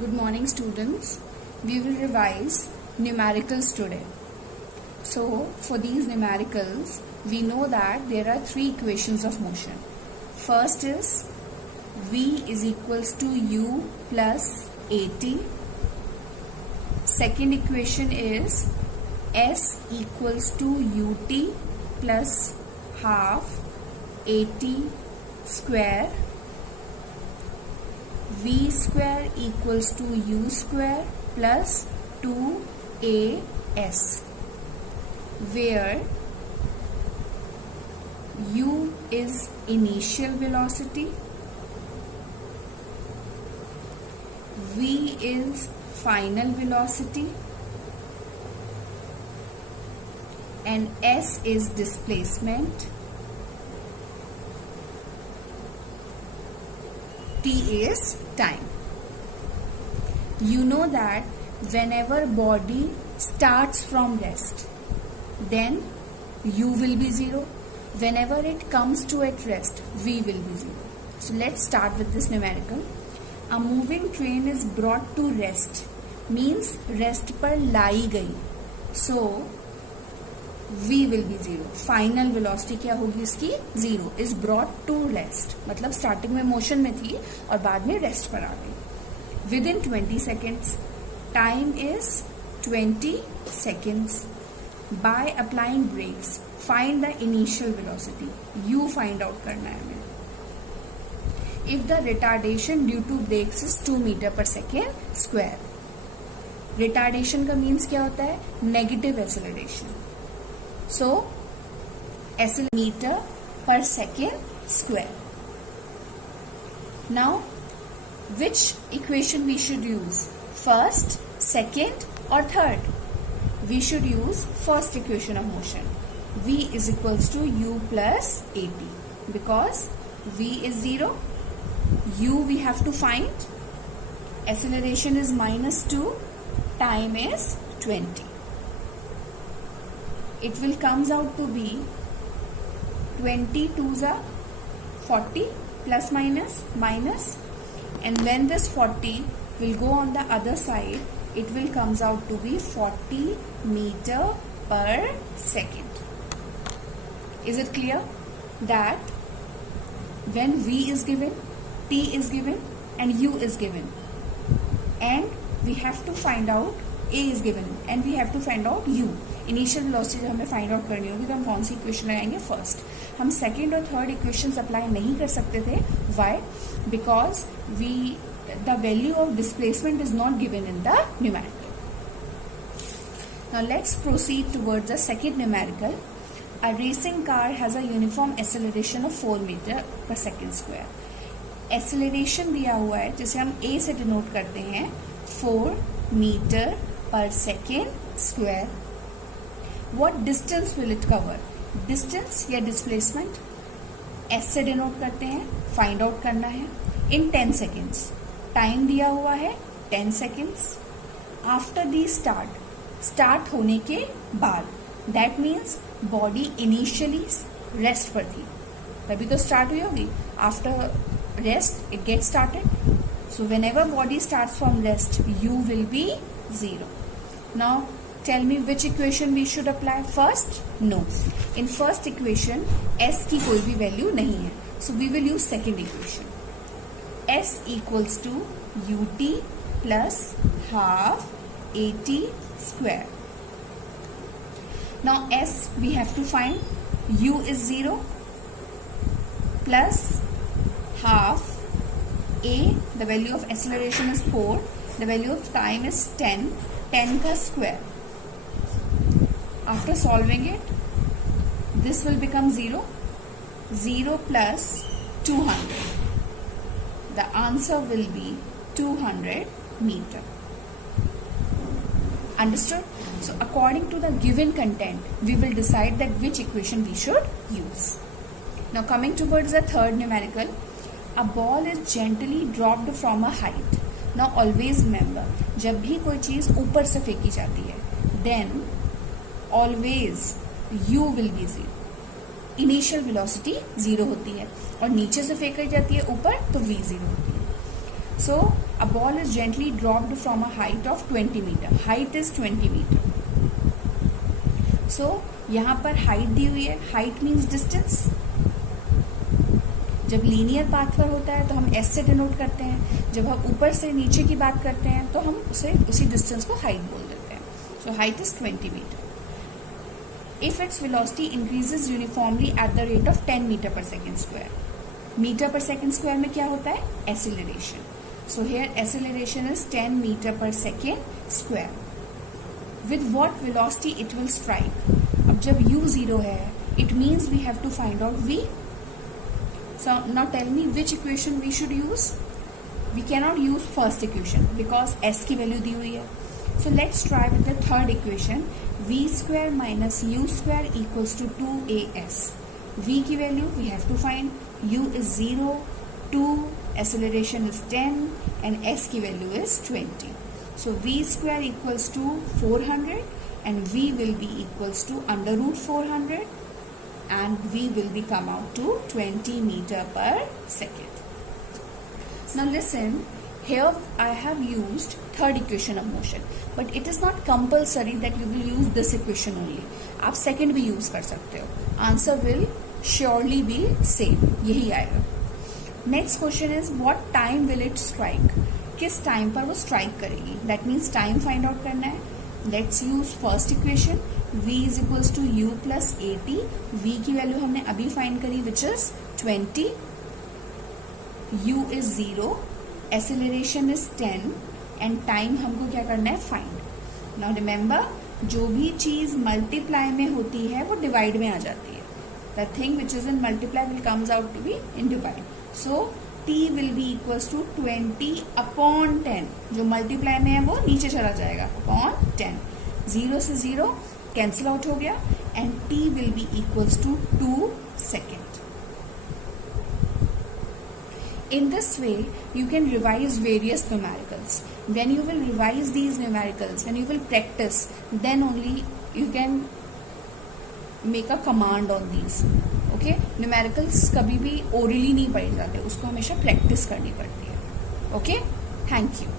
Good morning, students. We will revise numericals today. So, for these numericals, we know that there are three equations of motion. First is V is equals to U plus AT. Second equation is S equals to UT plus half AT square. V square equals to U square plus 2AS, where U is initial velocity, V is final velocity, and S is displacement. T is time. You know that whenever body starts from rest, then U will be 0. Whenever it comes to at rest, V will be 0. So let's start with this numerical. A moving train is brought to rest, means rest पर लाई गई. So V will be 0. Final velocity क्या होगी इसकी? 0. Is brought to rest, मतलब starting में motion में थी और बाद में रेस्ट पर आ गई. Within 20 seconds. Time is 20 seconds. By applying brakes find the initial velocity. You find out करना है हमें. If the retardation due to brakes is 2 metre per second square. Retardation का मीन्स क्या होता है? Negative acceleration. So, meter per second square. Now, which equation we should use? First, second or third? We should use first equation of motion. V is equals to U plus AT. Because V is 0, U we have to find. Acceleration is -2, time is 20. It will comes out to be 20 2s are 40 plus minus, and when this 40 will go on the other side, it will comes out to be 40 meter per second. Is it clear that when V is given, T is given and U is given, and we have to find out A is given and we have to find out U. Initial velocity हमें find out करनी होगी तो हम कौन सी equation लगाएंगे? First. हम second और थर्ड इक्वेशंस अप्लाई नहीं कर सकते थे. Why? Because the value of displacement is not given in the numerical. Now let's proceed towards the second numerical. A racing car has a uniform acceleration of 4 metre per second square. Acceleration दिया हुआ है जिसे हम ए से denote करते हैं 4 metre per second square. What distance will it cover? Distance या displacement S से डिनोट करते हैं. फाइंड आउट करना है इन 10 सेकेंड्स. टाइम दिया हुआ है 10 सेकेंड्स. आफ्टर दी स्टार्ट होने के बाद, that means body initially rest पर थी, तभी तो स्टार्ट हुई होगी. After rest it get started. So when ever body start from rest, you will be 0. Now tell me which equation we should apply first? No. In first equation, S की कोई भी value नहीं है. So we will use second equation. S equals to UT plus half AT square. Now S we have to find. U is 0 plus half A, the value of acceleration is 4, the value of time is 10, 10 का square. After solving it, this will become 0. 0 plus 200. The answer will be 200 meter. Understood? So according to the given content, we will decide that which equation we should use. Now coming towards the third numerical, a ball is gently dropped from a height. Now always remember, जब भी कोई चीज ऊपर से फेंकी जाती है, then always U will be 0. Initial velocity 0 होती है और नीचे से फेंक जाती है ऊपर तो V 0 होती है. सो A ball is gently dropped from a height of 20 meter. Height is 20 meter. So यहाँ पर हाइट दी हुई है. Height means distance. जब लीनियर पाथ पर होता है तो हम एस से डिनोट करते हैं. जब हम ऊपर से नीचे की बात करते हैं तो हम उसी डिस्टेंस को हाइट बोल देते हैं. So height is 20 metre. If its velocity increases uniformly at the rate of 10 meter per second square. Meter per second square में क्या होता है? Acceleration. So here acceleration is 10 meter per second square. With what velocity it will strike? अब जब u 0 है, it means we have to find out v. So now tell me which equation we should use. We cannot use first equation because s की value दी हुई है. So let's try with the third equation. V square minus u square equals to 2as. V की value we have to find. U is 0, 2, acceleration is 10 and s की value is 20. So V square equals to 400 and V will be equals to under root 400 and V will be come out to 20 meter per second. Now listen. Here I have used third equation of motion, but it is not compulsory that you will use this equation only. आप second भी use कर सकते हो. Answer will surely be same. यही आएगा. Next question is what time will it strike? किस time पर वो strike करेगी? That means time find out करना है. Let's use first equation. V is equals to u plus at. V की value हमने अभी find करी which is 20. U is 0. Acceleration is 10 and time हमको क्या करना है? Find. Now remember, जो भी चीज मल्टीप्लाई में होती है वो डिवाइड में आ जाती है. The thing which is in multiply will comes out to be in divide. So t will be equals to 20 upon 10. जो मल्टीप्लाई में है वो नीचे चला जाएगा upon 10. 0 से 0 कैंसिल आउट हो गया and t will be equals to 2 seconds. In this way, you can revise various numericals. When you will revise these numericals, when you will practice, then only you can make a command on these. Okay? Numericals कभी भी orally नहीं पढ़े जाते, उसको हमेशा practice करनी पड़ती है. Okay? Thank you.